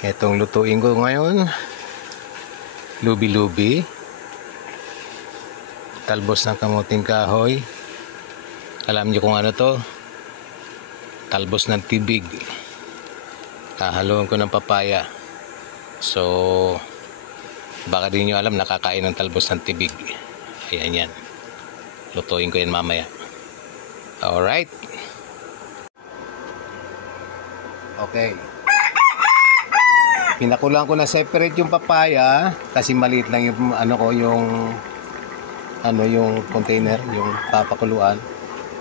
Itong lutuin ko ngayon, lubi-lubi, talbos ng kamuting kahoy. Alam niyo kung ano to? Talbos ng tibig. Hahaluan ko ng papaya. So, baka din nyo alam, nakakain ng talbos ng tibig. Ayan yan. Lutuin ko yan mamaya. Alright. Okay. Pinakulang ko na separate yung papaya kasi maliit lang yung yung container, yung papakuluan.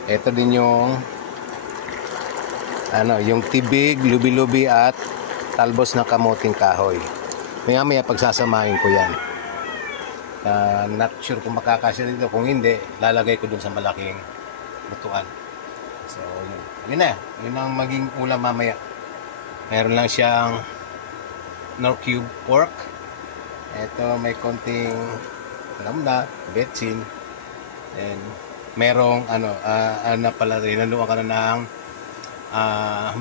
Ito din yung yung tibig, lubi-lubi at talbos ng kamuting kahoy. Maya pagsasamahin ko yan. Not sure kung makakasya dito. Kung hindi, lalagay ko dun sa malaking lutuan. So, yun na. Yun ang maging ulam mamaya. Meron lang siyang cube pork. Ito may konting betsin. And merong pala rin, naluwa ka na ng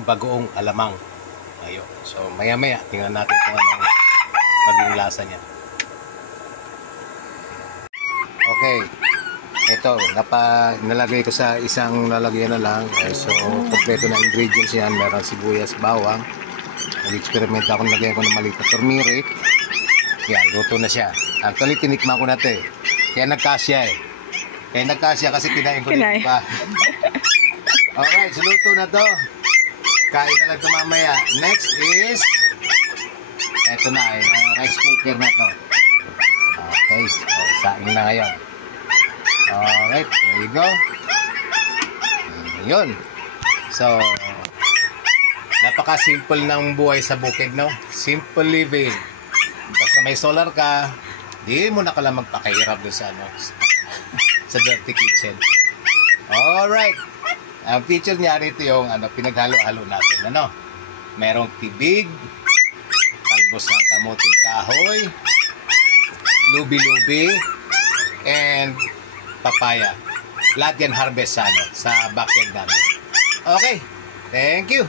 bagoong alamang. Ayun. So maya tingnan natin kung anong maging lasa niya. Okay. Ito, nalagay ko sa isang lalagyan na lang. So kompleto na ingredients yan. Meron sibuyas, bawang. Nag-experiment ako, nilagyan ko ng maliit na turmeric. Yan, luto na siya. Actually, tinikman ko na ito eh. Kaya nagkasya kasi kinain ko din pa. Alright, so luto na to. Kain na lang ito mamaya. Next is eto na rice cooker na to. Okay, so saing na ngayon. Alright, there you go. Yun. So, napaka-simple ng buhay sa bukid, no? Simple living. Basta may solar ka, di mo na kailangan magpakahirap doon sa sa dirty kitchen. Alright. Ang feature niya rito yung pinaghalo-halo natin. Merong tibig, talbos ng kamuting kahoy, lubi-lubi, and papaya. Lahat yan harvest sa backyard namin. Okay. Thank you.